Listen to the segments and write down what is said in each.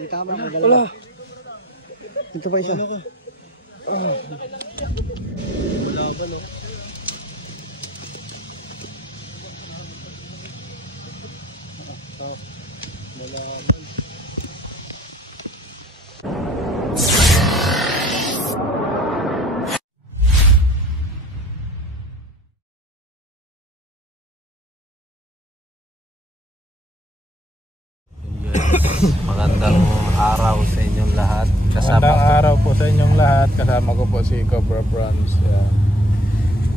May tama ka. Wala. Ito pa isa. Wala ba no? Wala ba? Magandang araw sa inyong lahat. Magandang araw po sa inyong lahat. Kasama ko po si Cobra Bronze.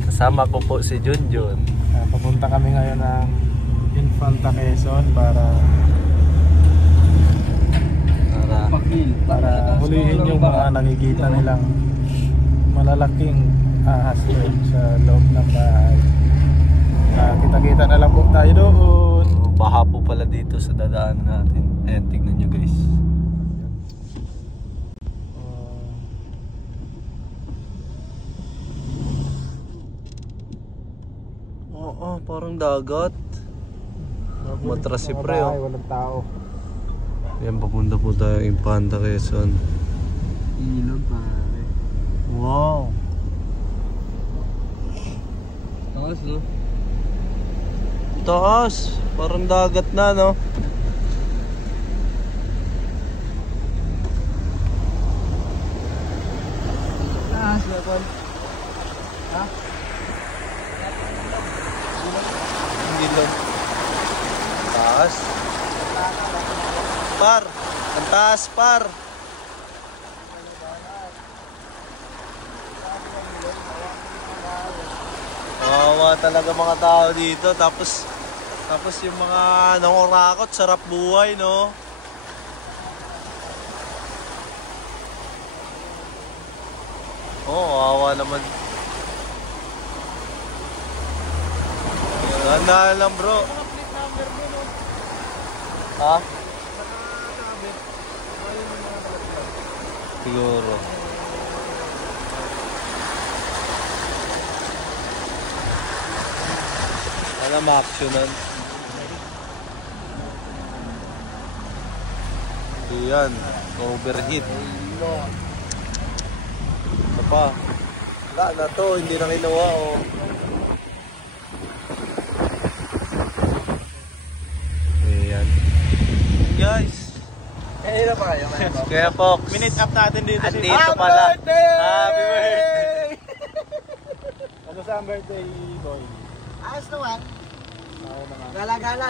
Kasama ko po si Junjun. Papunta kami ngayon ng Infanta Quezon para hulihin yung mga nakikita nilang malalaking ahas sa loob ng bahay. Kita-kita na lang po tayo doon. Baha po pala dito sa dadaan natin. Ayan, tignan nyo guys. Oo, parang dagat. Matras si pre oh. Walang tao. Ayan, papunta po tayo Infanta Quezon. Ilog pare. Wow. Taas no? Taas. Parang dagat na no? Taas na po. Ha? Hindi lang. Taas. Par. Ang taas par. Kawawa talaga mga tao dito. Tapos yung mga nangurakot, sarap buhay no. Kawawa naman. Ganda lang bro. Ha? Siguro. Wala ma-actionan. Ayan, overheat. Ito pa. Wala na to, hindi na kinuha oh. Ayan. Guys. Eh, na pa kayo? Kaya Fox. Minute up natin dito. Andito pala. Birthday! Happy birthday! Ano sa birthday boy? Ayos naman. Ako naman. Gala-gala.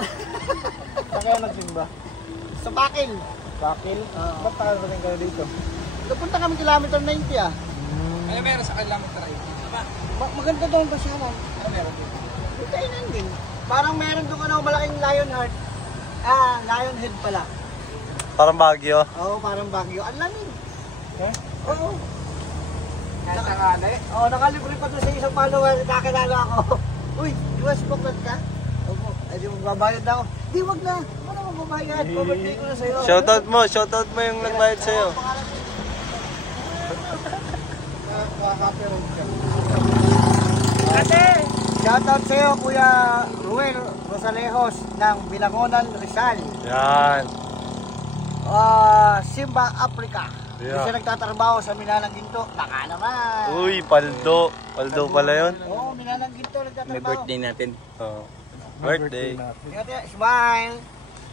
Saan kayo nagsimba? Sa Bakil. Bakil? Ba't tayo rin kayo dito? Napunta kami kilometer 90 ah. Ano meron sa kilometer 90? Maganda doon pa siya man. Ano meron dito? Kainan din. Parang meron doon malaking lion heart. Lion head pala. Parang Baguio. Oo, parang Baguio. Ang lamig. Eh? Oo. Oo, nakalibre pa doon sa isang follower. Kakilala ako. Uy, US Buklat ka? Opo. Ay, di magbabayad na ako. Di, wag na. Wala mo magbabayad. Overtake ko na sa'yo. Shoutout mo yung nagbayad sa'yo. Ate! Shoutout sa'yo, Kuya Ruel Rosalejos ng Bilangonan, Rizal. Yan. Simba, Africa. Yeah. Kasi nagtatrabaho sa Minalang Ginto. Baka naman. Uy, Paldo. Paldo pala yun. Oo, Minalang Ginto nagtatrabaho. May birthday natin. Oh. Birthday. Smile.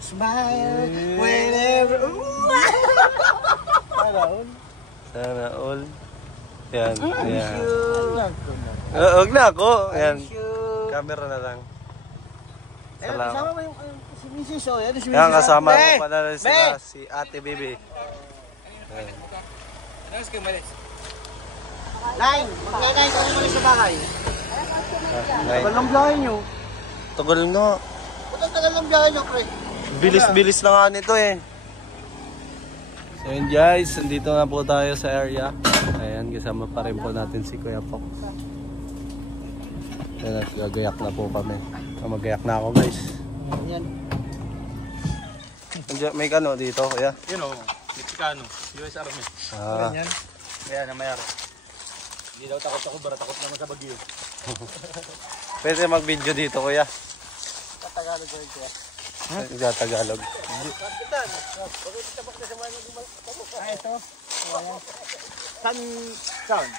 Smile. Whenever. Sana all. Yan. Yan. You. Huwag na ako. Yan. You. Camera na lang. Kasama Salamat. mo yung si Mrs. O. Yan si Mrs. Yan, kasama Be! ko pala sila si Ate Bibi. Line. Mag-9 kami muli sa bahay. Tagal Right. ng biyahe nyo. Tagal nga. Ba't ang tagal ng biyahe nyo, Craig? Bilis-bilis na nga nito eh. So yun guys, nandito na po tayo sa area. Ayan, kasama pa rin po natin si Kuya Fox. Ayan, gagayak na po kami. Magayak na ako guys. Yan. May kano dito, kuya? Yun o, Mexicano, US Army. Ah. Kaya na mayaro. Hindi daw takot ako, bara takot naman sa Baguio. Pwede mag-video dito, kuya. Tagalog ko. Tagalog. Ito. San sound?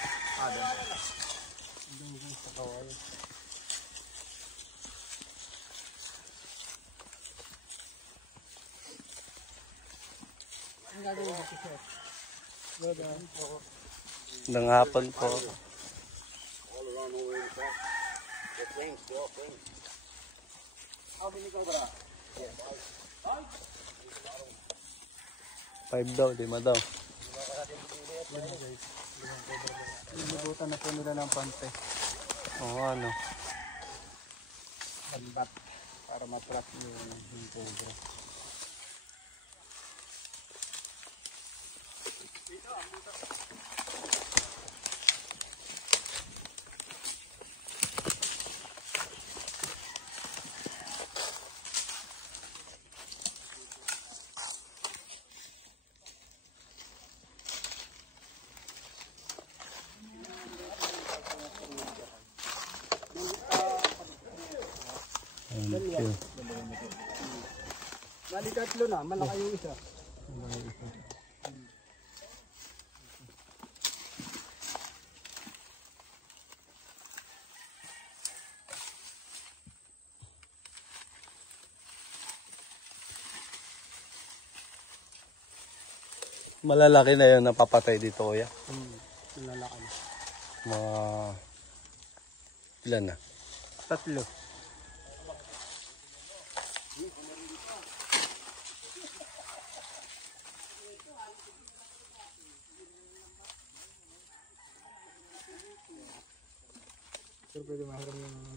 Ng hapon po. Five daw, 5 daw. Libutan na po nila ng pante. Oo, ano. Banbat. Para matrat yung cobra. Bali tatlo na, malaki yung isa. Malalaki na yun napapatay dito, kuya. Malalaki. Mga... Ilan na? 3. Sure, pwede mahiram yung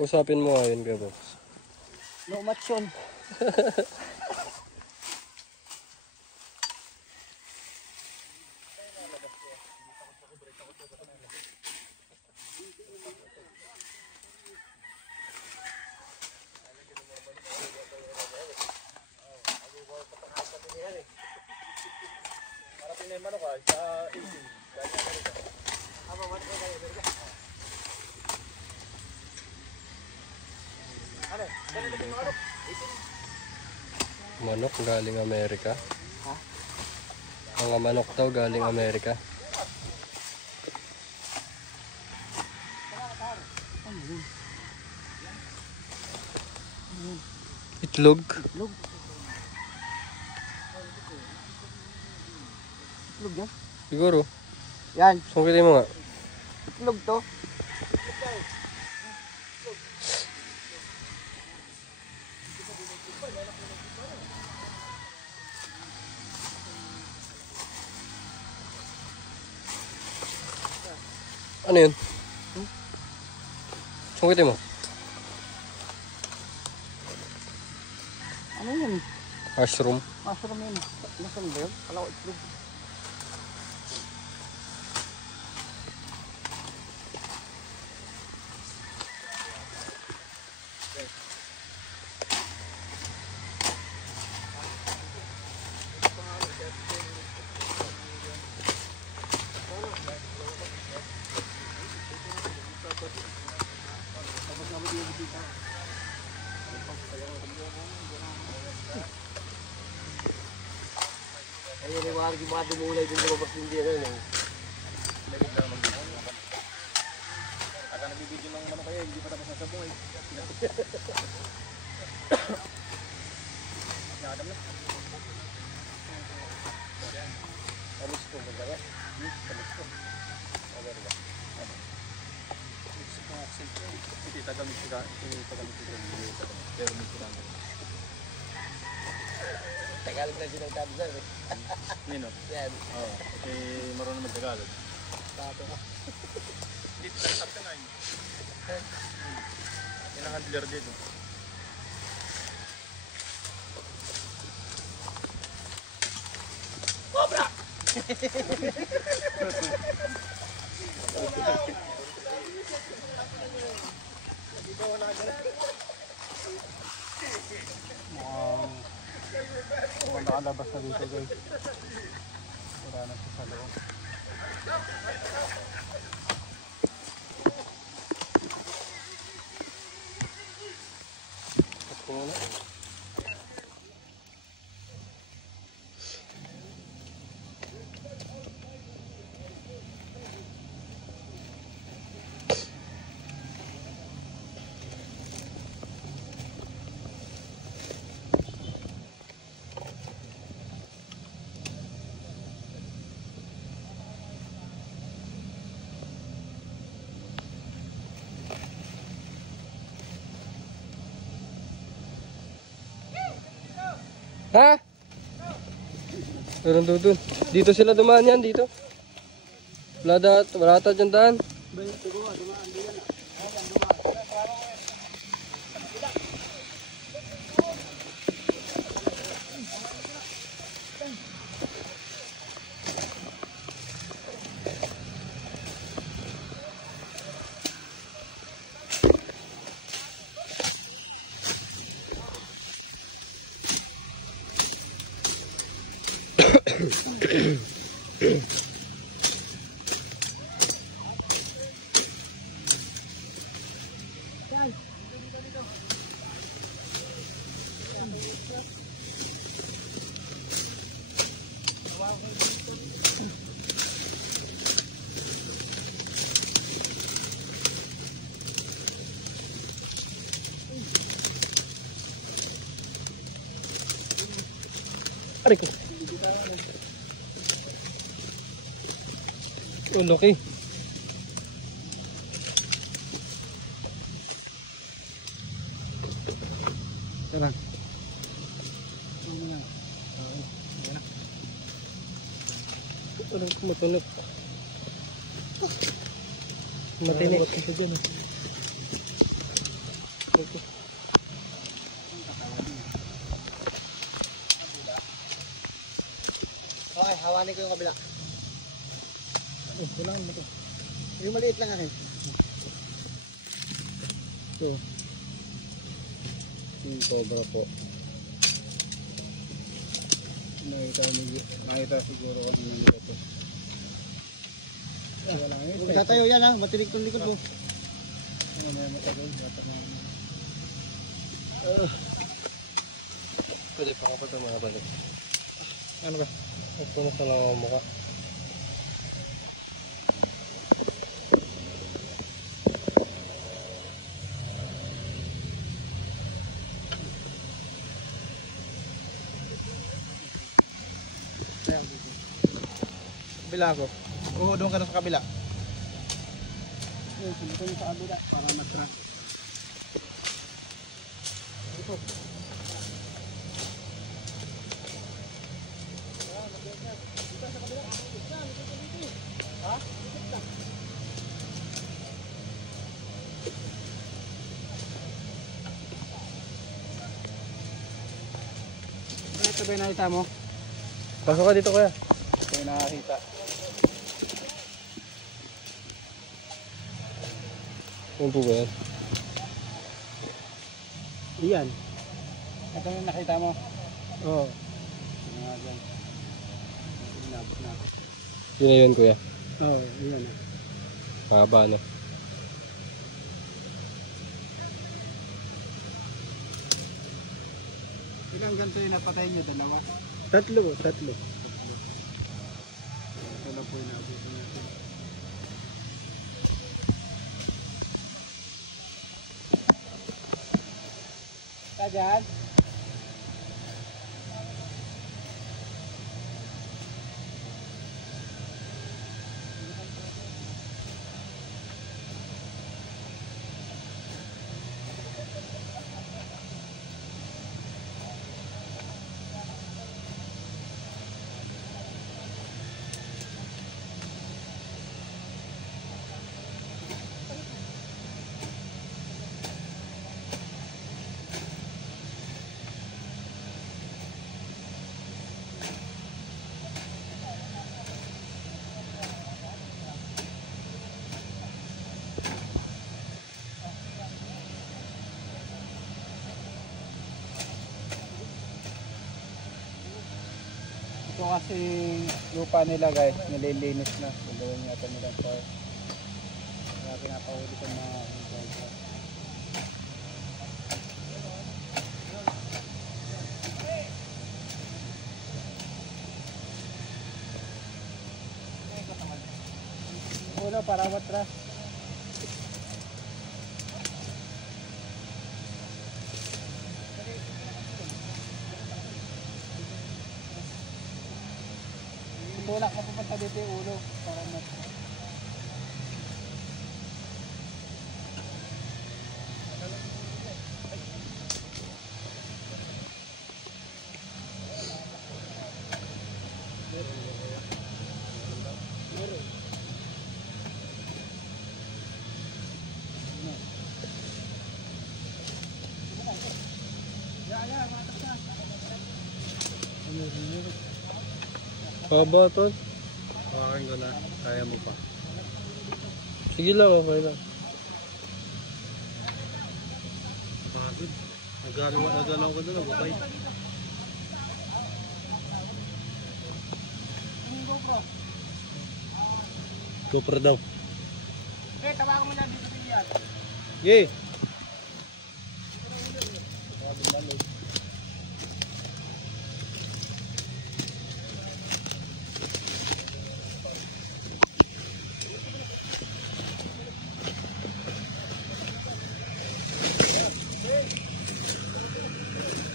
Usapin mo ngayon ka, boss. No match yun. Manok galing Amerika. Mga manok daw galing Amerika. Itlog. Itlog yan? Siguro. Yan, Sungkitin mo nga. itlog to. Ano yun? Sungkitin mo. Ano yun? Mushroom. Mushroom yun. Nasaan ba yun? Kala ko itlog. Ayun, yung mga dumulay din lumabas din din rin eh. Aka nabibidyo ng ano kaya, hindi pa tapos na sabong eh. Nakadam na. Alis ko ba kaya? Alis ko. Okay ba? Hindi tagamit ko ka. Hindi tagamit ko ka. Pero may kurang. Tagalog na din ang tabzar eh. Nino? Yan. Oo. Eh, marunong mag-Tagalog. Tato ka. Dito tayo sa na yun. Yan ang handler dito. Cobra! Mukhang nakalabas na dito guys. Wala na siya sa loob. Ha? Meron doon. Dito sila dumaan yan, dito. Wala ata dyan daan. Aray ko. Oh, laki. Tara. Aray ko, matulog. Matinik. Okay. Okay, hawanin ko yung kabila. Oh, kailangan mo ito. Yung maliit lang akin. Okay. Sobra po. Nakita siguro kasi ng likod. Tatayo yan ha, matinig tong likod mo. Pwede pa ako pa ito mga balik. Ano ka? Ito na sa lang ang mukha. Kabila ako. Oo, doon ka na sa kabila. Ito yung sa kabila para matras. Ito. Ito ba yung nakita mo? Pasok ka dito kuya. Ito yung nakakita. Ano po ba yan? Iyan. Ito yung nakita mo. Oo. Yun na yun kuya. Oo, iyan. Haba na. Ilang ganito yung napatay niyo? Dalawa? Tatlo. Ito na po yung naabutin natin. Dyan? Ito kasi lupa nila guys, nililinis na. Gagawin yata nila par. Kaya pinapahuli ko mga ulo para matras. Tulak na pupunta dito yung ulo para matras. Haba to. Pakain ko na. Kaya mo pa. Sige lang, okay lang. Pagod. Nagalaw ko doon. Nagukay. GoPro daw. Eh, tawagan mo na dito sa iyan. Yay!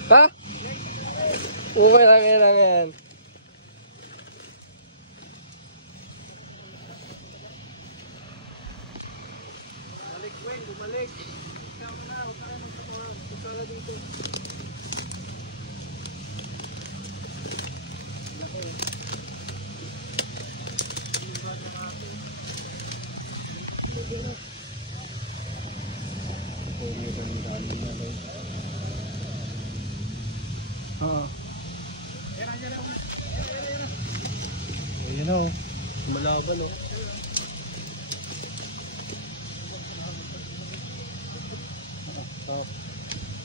Ha? Okay lang yan. Bumalik. Ikaw na, huwag ka na magpapala dito. Ayun o. Malaban o.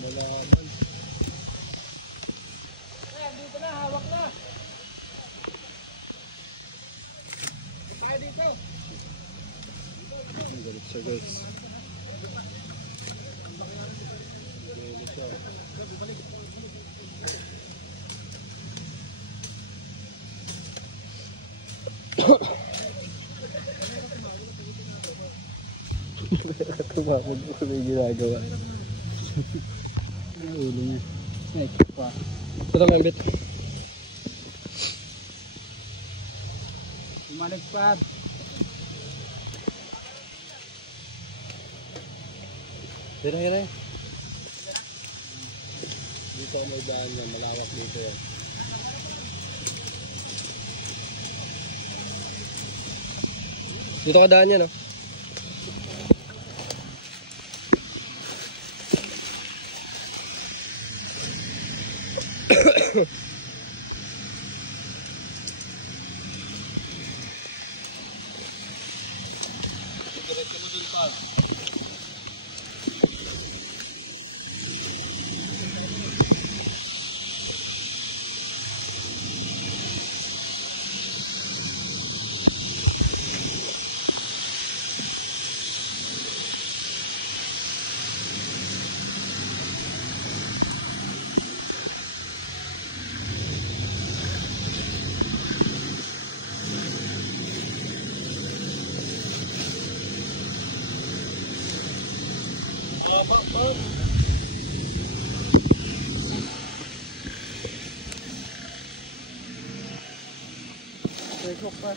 Malaban. Ayan, dito na, hawak na. Tayo dito. Ang galit siya guys. Galit siya. Tumapag ko may ginagawa. Ang ulo niya. Snake pa. Ito lang ang bit. Bumalik pa. Hira. Dito may daan niya. Malawak dito yan. Dito ka daan yan, no? Rekok pa.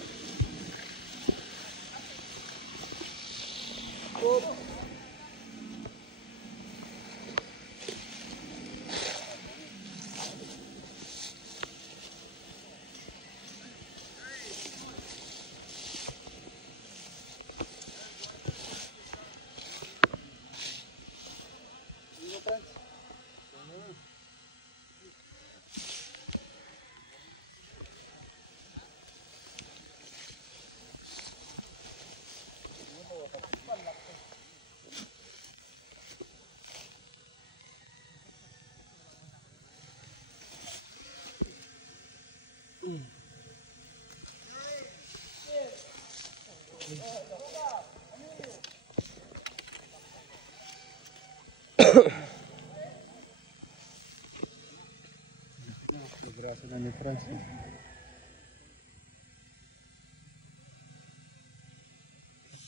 Braso na ni Franz.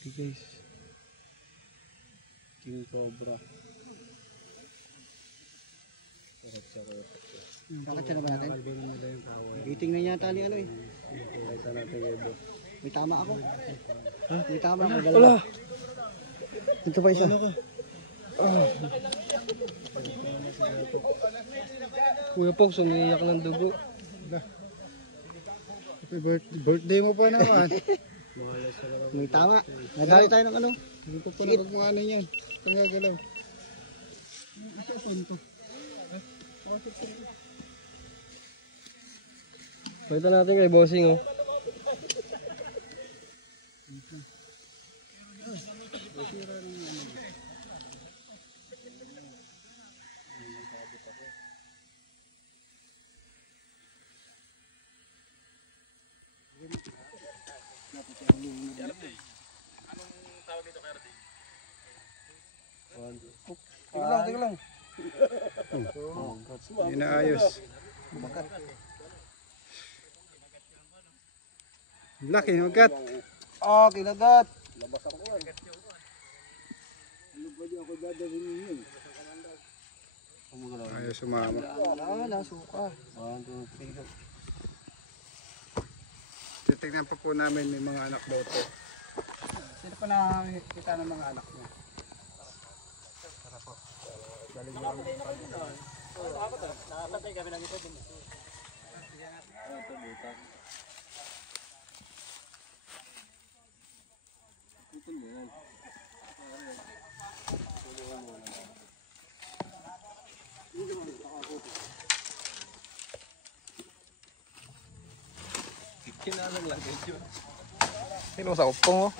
Okay guys. King Cobra. Kakatsa na ba natin? Giting na yata ni ano eh. Kita natin yung boss. May tama ako. May tama ako. Wala. Ito pa isa. Kuya Pogs, umiiyak ng dugo. Birthday mo pa naman. May tama. Nadali tayo ng ano. Hindi ko pa nakagmano yan. Pangagalaw. Pakita natin kay Bossing oh. Tingnan lang. Inaayos. Laki ng ugat. Oh, kinagat. Ayos sumama. Wala, suka. Titignan pa po namin may mga anak daw to. Sino pa nakakita ng mga anak niya? Kinanang lagi yun. Sino sa upong oh?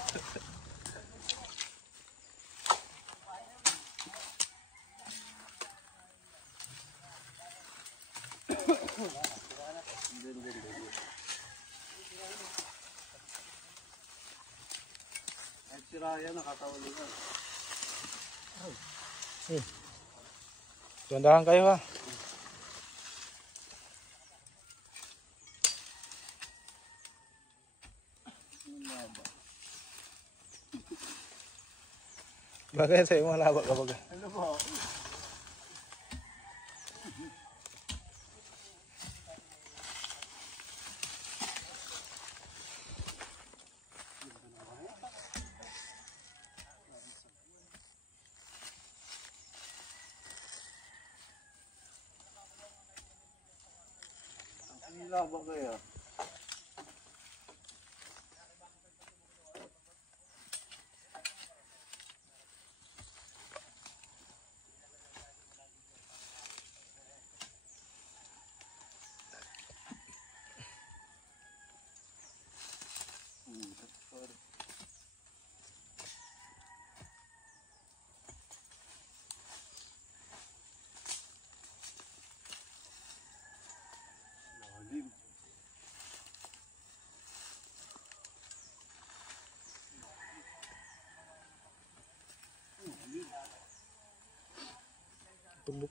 Si Ryan nakatawali ka. Tundahan kayo ha. Bagay sa'yo malaba kapag. Ano po? Ang ba kaya? Tubok.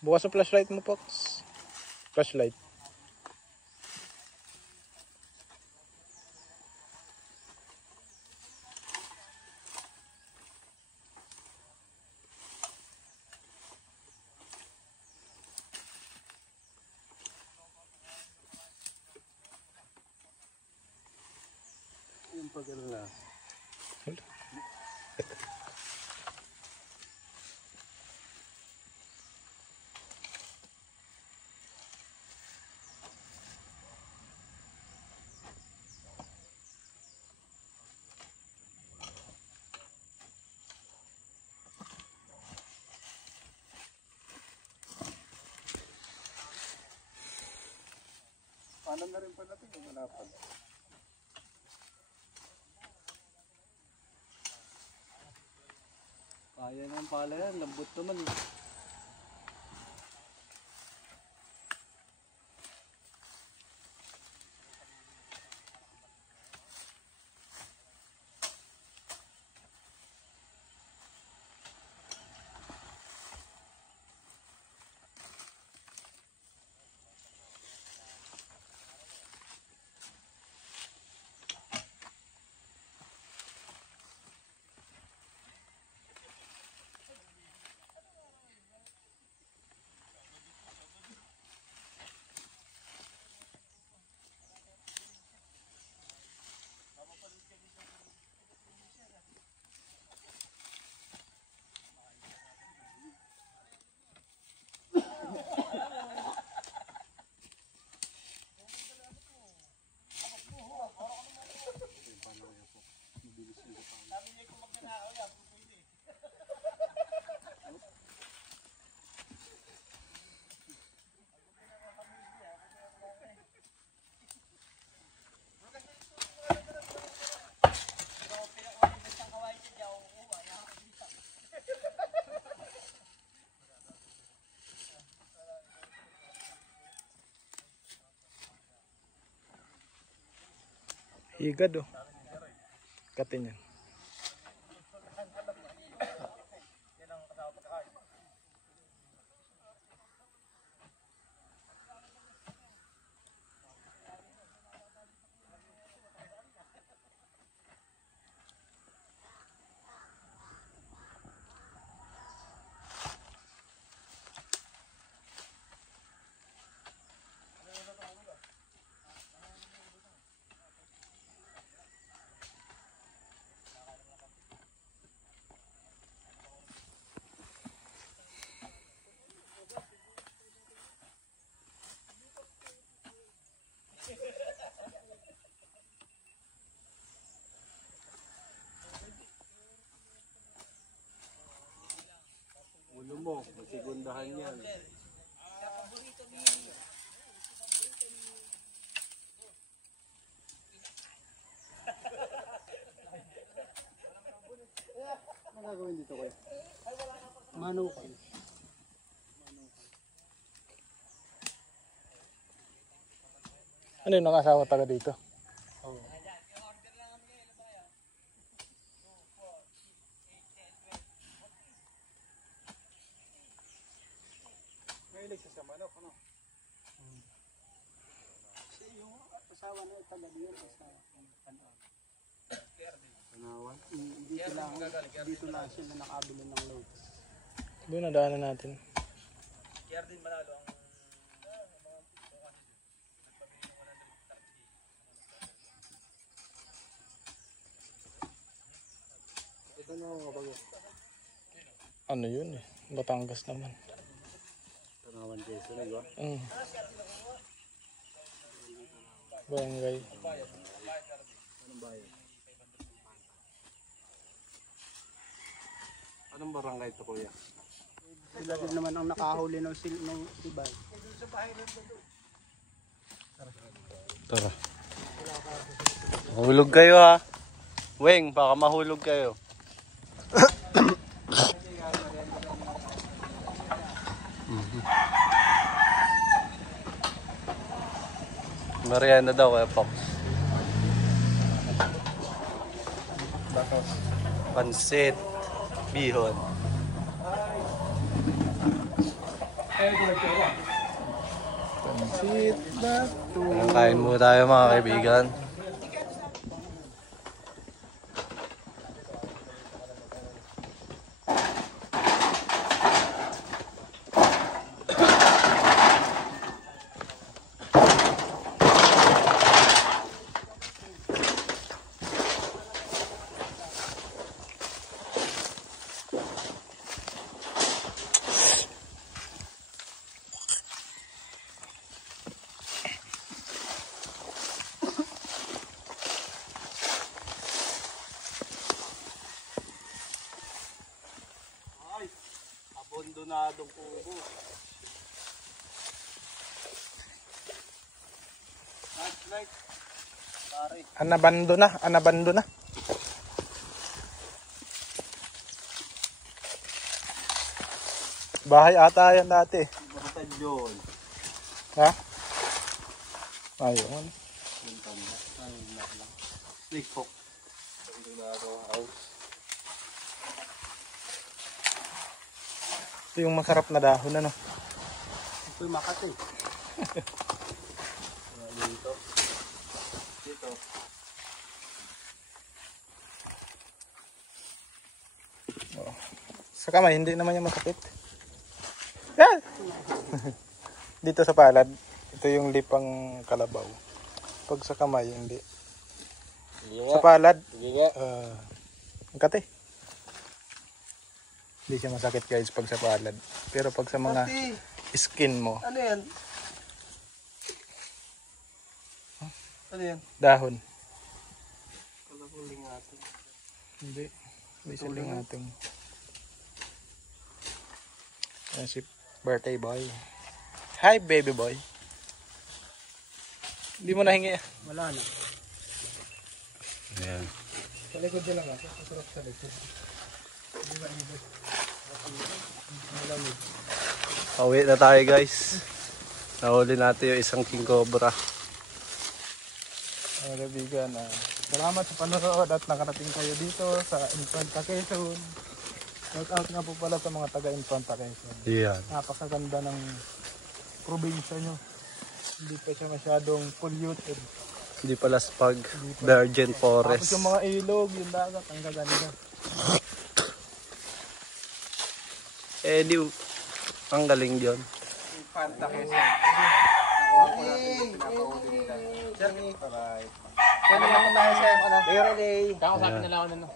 Bukas sa flashlight mo, Pox. Flashlight. pag ano na. Paano na rin pala ito? Wala pa. Kaya naman pala yan, lambot naman eh. Higad oh. Katin yan. Ulo mo, masigundahan yan. Ano gagawin dito kuya? Manukan. Ano yung nakasawa taga dito? Oo. Mahilig siya sa manok, ano? Kasi yung asawa na taga diyan sa Panawan? dito lang sila nakabili ng lotus. Doon na daanan natin. Ito na ako kabago. Ano yun eh? Batangas naman. Panawan keso na iba. Barangay. Anong bayan? Anong barangay ito kuya? Sila din naman ang nakahuli ng ibay. Tara. Mahulog kayo ha. Weng, baka mahulog kayo. Merienda daw kaya Fox. Pansit, bihon. Pansit na to. Kain mo tayo mga kaibigan. abandonadong kubo. Flashlight. Pare. Anabando na. Bahay ata yan dati. Bakit yun? Ha? Ayun. Snake hook. Ito yung masarap na dahon, ano? Ito yung Makati. Dito. Dito. Oh. Sa kamay, hindi naman yung masakit. Yan! Dito sa palad, ito yung lipang kalabaw. Pag sa kamay, hindi. Sa palad, ang kate. Hindi siya masakit guys pag sa palad. Pero pag sa mga skin mo, Ano yan? Ano yan? dahon. Kalabuling natin. Hindi. Hindi siya lingating. Yan si birthday boy. Hi baby boy. Hindi mo nahingi. Wala na. Ayan. Sa likod din lang ako. Masarap sa likod. Hindi mainit. Malamig. Pauwi na tayo guys. Nahuli natin yung isang king cobra. Mga kaibigan, salamat sa panonood at nakarating kayo dito sa Infanta Quezon. Shout out nga po pala sa mga taga Infanta Quezon. Ayan. Napakaganda ng probinsya nyo. Hindi pa siya masyadong polluted. Hindi pala spag. Virgin Tapos Forest. yung mga ilog, yung dagat, ang gaganda. Ang galing yun. Infanta Quezon. Nakuha ko natin yung pinapahuli nila. Bye-bye. Kaya naman ko tayo sa ano? Meron Kakasapin nila ako na no.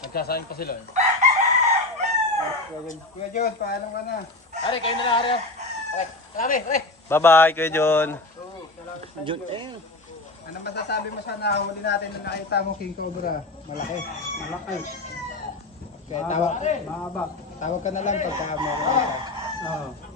Nagsasayin pa sila. Kuya John, paalam ka na. Are, kayo na lang, are. Are. Bye-bye, Kuya John. Ano masasabi mo sa nahuli natin na nakita mo King Cobra? Malaki. Malaki. Kaya tawag ka na lang pagka mo. Oo.